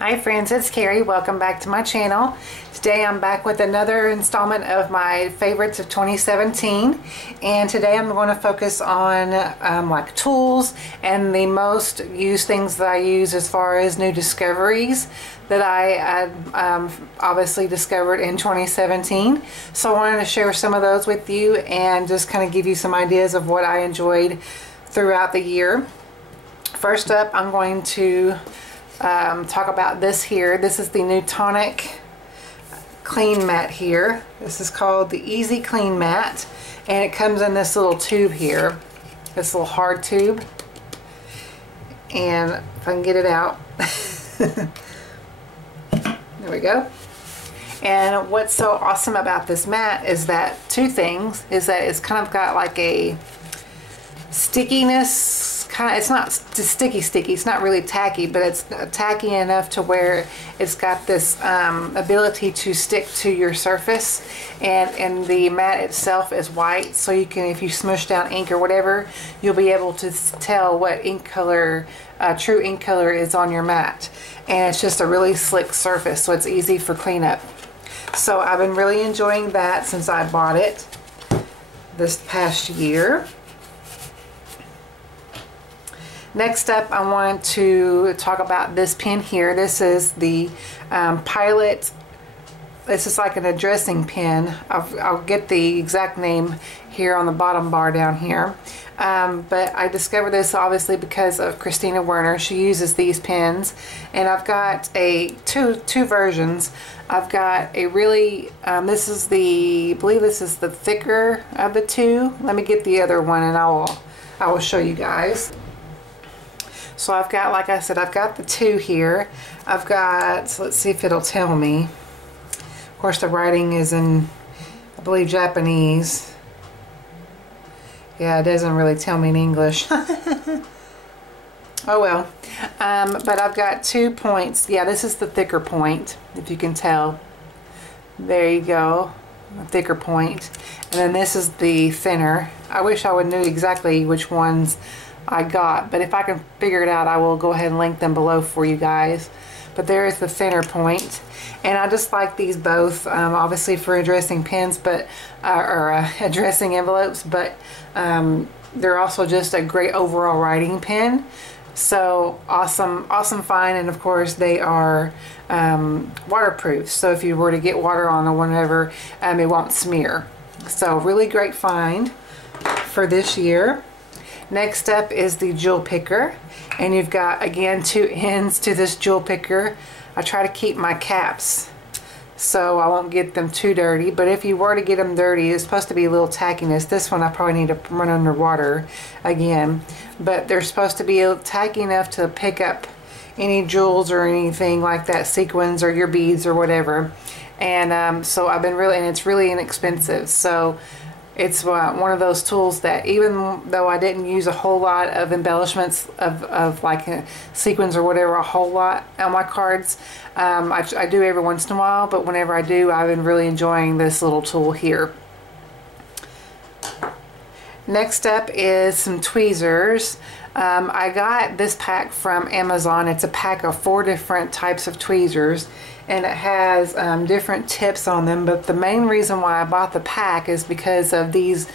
Hi friends, it's Carrie. Welcome back to my channel. Today I'm back with another installment of my favorites of 2017, and today I'm going to focus on like tools and the most used things that I use as far as new discoveries that I obviously discovered in 2017. So I wanted to share some of those with you and just kind of give you some ideas of what I enjoyed throughout the year. First up, I'm going to talk about this here. This is the new Tonic clean mat here. This is called the Easy Clean Mat, and it comes in this little tube here, this little hard tube, and if I can get it out there we go. And what's so awesome about this mat is that two things is that it's kind of got like a stickiness, it's not sticky, it's not really tacky, but it's tacky enough to where it's got this ability to stick to your surface, and the mat itself is white, so you can, if you smush down ink or whatever, you'll be able to tell what ink color, true ink color is on your mat. And it's just a really slick surface, so it's easy for cleanup. So I've been really enjoying that since I bought it this past year. Next up, I want to talk about this pen here. This is the Pilot. This is like an addressing pen. I'll get the exact name here on the bottom bar down here. But I discovered this obviously because of Christina Werner. She uses these pens, and I've got two versions. I've got a really, this is I believe this is the thicker of the two. Let me get the other one and I will show you guys. So I've got, like I said, I've got the two here. I've got, so let's see if it'll tell me. Of course, the writing is in, I believe, Japanese. Yeah, it doesn't really tell me in English. Oh well. But I've got 2 points. Yeah, this is the thicker point, if you can tell. There you go, a thicker point. And then this is the thinner. I wish I would know exactly which ones I got, but if I can figure it out, I will go ahead and link them below for you guys. But there is the thinner point, and I just like these both, obviously for addressing pens, but addressing envelopes, but they're also just a great overall writing pen. So awesome find, and of course they are waterproof, so if you were to get water on or whatever, it won't smear. So really great find for this year. Next up is the jewel picker, and you've got, again, 2 ends to this jewel picker. I try to keep my caps so I won't get them too dirty, but if you were to get them dirty, it's supposed to be a little tackiness. This one I probably need to run under water again, but they're supposed to be tacky enough to pick up any jewels or anything like that, sequins or your beads or whatever. And so I've been really, and it's really inexpensive, so it's one of those tools that, even though I didn't use a whole lot of embellishments of like sequins or whatever, a whole lot on my cards, I do every once in a while, but whenever I do, I've been really enjoying this little tool here. Next up is some tweezers. I got this pack from Amazon. It's a pack of 4 different types of tweezers, and it has different tips on them, but the main reason why I bought the pack is because of these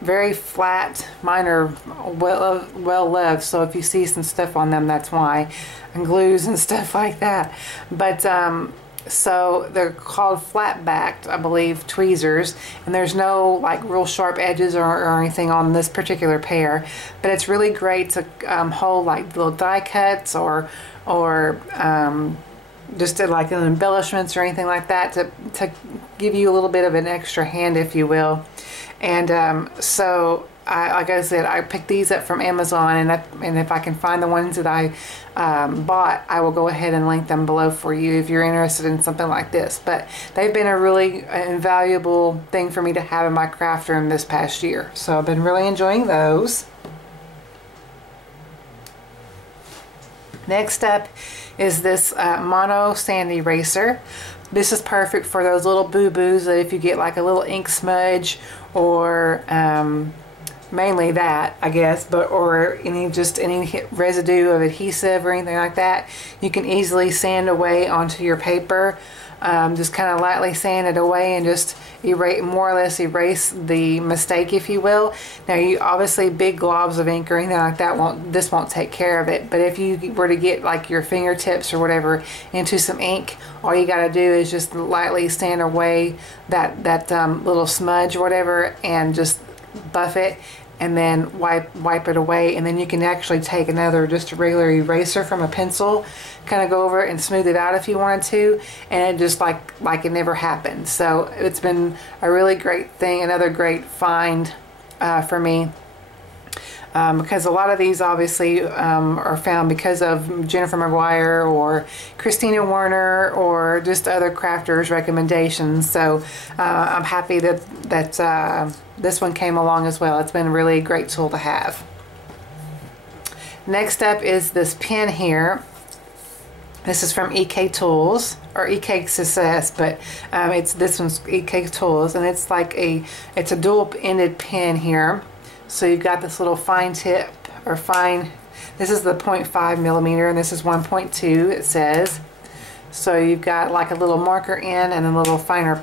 very flat, mine are well loved, so if you see some stuff on them, that's why, and glues and stuff like that. But so they're called flat backed, I believe, tweezers, and there's no like real sharp edges or anything on this particular pair, but it's really great to hold like little die cuts or just to like embellishments or anything like that, to give you a little bit of an extra hand, if you will. And so like I said, I picked these up from Amazon, and if I can find the ones that I bought, I will go ahead and link them below for you if you're interested in something like this. But they've been a really invaluable thing for me to have in my craft room this past year, so I've been really enjoying those. Next up is this Monroe sand eraser. This is perfect for those little boo-boos that if you get like a little ink smudge or mainly that, I guess, but or any residue of adhesive or anything like that, you can easily sand away onto your paper. Just kind of lightly sand it away and just more or less erase the mistake, if you will. Now, you obviously big globs of ink or anything like that this won't take care of it. But if you were to get like your fingertips or whatever into some ink, all you got to do is just lightly sand away that little smudge or whatever, and just buff it, and then wipe it away. And then you can actually take just a regular eraser from a pencil, kind of go over it and smooth it out if you wanted to, and it just like it never happened. So it's been a really great thing, another great find for me. Because a lot of these obviously are found because of Jennifer McGuire or Christina Werner or just other crafters' recommendations. So I'm happy that this one came along as well. It's been really a great tool to have. Next up is this pen here. This is from EK Tools, or EK Success, but this one's EK Tools, and it's like it's a dual-ended pen here. So you've got this little fine tip, or this is the 0.5 millimeter, and this is 1.2, it says. So you've got like a little marker end and a little finer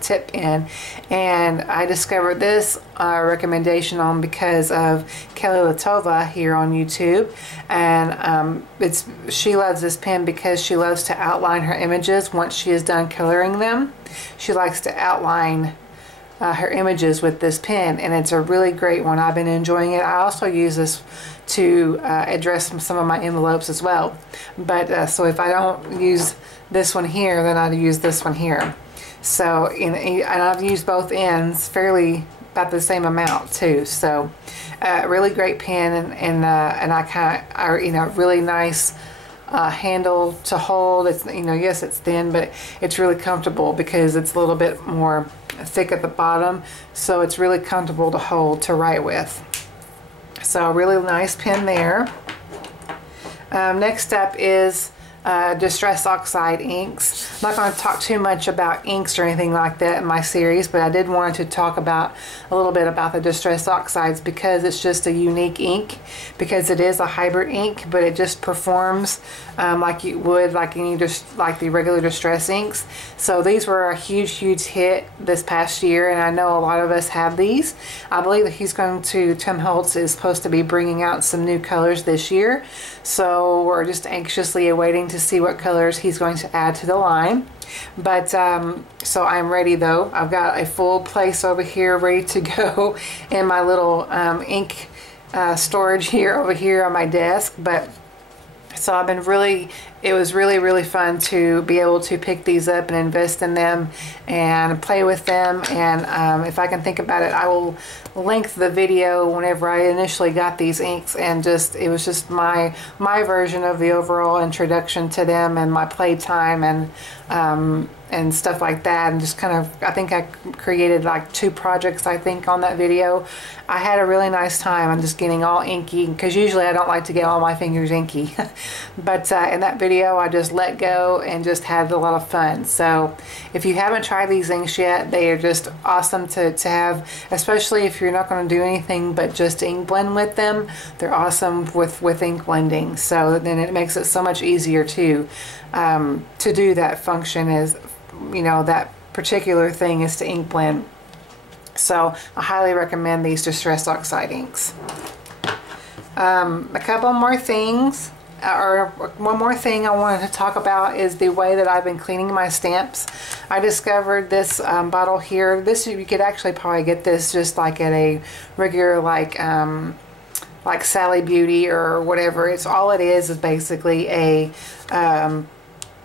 tip in. And I discovered this recommendation on because of Kelly Latova here on YouTube. And she loves this pen because she loves to outline her images once she is done coloring them. She likes to outline her images with this pen, and it's a really great one. I've been enjoying it. I also use this to address some of my envelopes as well. But so if I don't use this one here, then I'd use this one here. So and I've used both ends fairly about the same amount too. So really great pen, and I really nice handle to hold. It's yes, it's thin, but it's really comfortable because it's a little bit more thick at the bottom, so it's really comfortable to hold, to write with. So a really nice pen there. Next up is Distress Oxide inks. I'm not going to talk too much about inks or anything like that in my series, but I did want to talk a little bit about the Distress Oxides because it's just a unique ink, because it is a hybrid ink, but it just performs like you would like the regular Distress inks. So these were a huge hit this past year, and I know a lot of us have these. I believe that Tim Holtz is supposed to be bringing out some new colors this year, so we're just anxiously awaiting to see what colors he's going to add to the line. But so I'm ready though. I've got a full place over here ready to go in my little ink storage here over here on my desk. But so I've been it was really fun to be able to pick these up and invest in them and play with them. And if I can think about it, I will link the video whenever I initially got these inks, and it was just my version of the overall introduction to them and my play time and stuff like that, and just kind of, I think I created like 2 projects I think on that video. I had a really nice time. I'm just getting all inky, because usually I don't like to get all my fingers inky. But in that video I just let go and just had a lot of fun. So if you haven't tried these inks yet, they are just awesome to have, especially if you're not going to do anything but just ink blend with them. They're awesome with ink blending, so then it makes it so much easier to do that function, as that particular thing is to ink blend. So I highly recommend these Distress Oxide inks. A couple more things, or one more thing I wanted to talk about is the way that I've been cleaning my stamps. I discovered this bottle here. You could actually probably get this just like at a regular like Sally Beauty or whatever. All it is basically a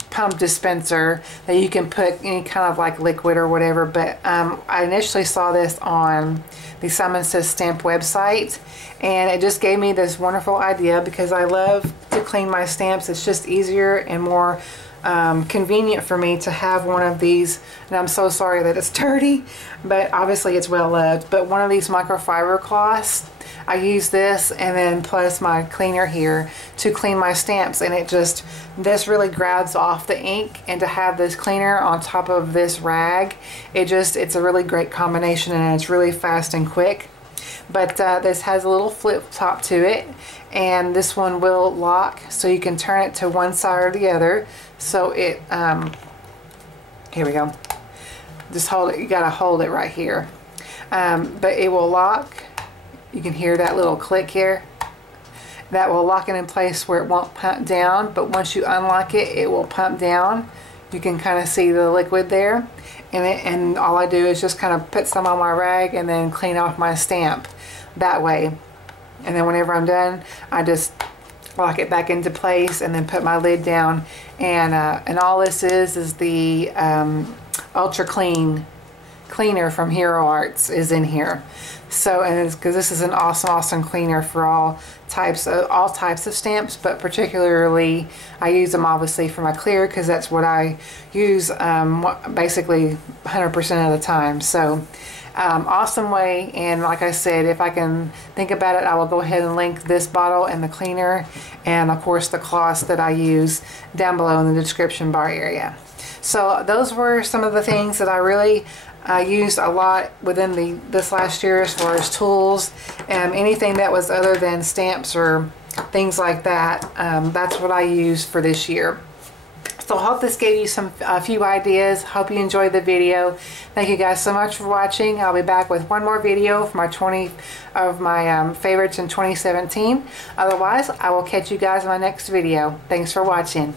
pump dispenser that you can put any kind of like liquid or whatever. But I initially saw this on the Simon Says Stamp website, and it just gave me this wonderful idea because I love to clean my stamps. It's just easier and more convenient for me to have one of these, and I'm so sorry that it's dirty, but obviously it's well loved. But one of these microfiber cloths, I use this and then plus my cleaner here to clean my stamps, and this really grabs off the ink, and to have this cleaner on top of this rag, it's a really great combination, and it's really fast and quick. But this has a little flip top to it, and this one will lock, so you can turn it to one side or the other. So it, here we go. Just hold it, you gotta hold it right here. But it will lock. You can hear that little click here. That will lock it in place where it won't pump down, but once you unlock it, it will pump down. You can kind of see the liquid there. And all I do is just kind of put some on my rag and then clean off my stamp that way. And then whenever I'm done, I just lock it back into place and then put my lid down. And all this is the Ultra cleaner from Hero Arts is in here. So, and it's because this is an awesome cleaner for all types of stamps, but particularly I use them obviously for my clear, because that's what I use basically 100% of the time. So awesome way. And like I said, if I can think about it, I will go ahead and link this bottle and the cleaner, and of course the cloths that I use down below in the description bar area. So those were some of the things that I really used a lot within this last year as far as tools, and anything that was other than stamps or things like that. That's what I used for this year. So I hope this gave you a few ideas. Hope you enjoyed the video. Thank you guys so much for watching. I'll be back with one more video for my 20 of my favorites in 2017. Otherwise, I will catch you guys in my next video. Thanks for watching.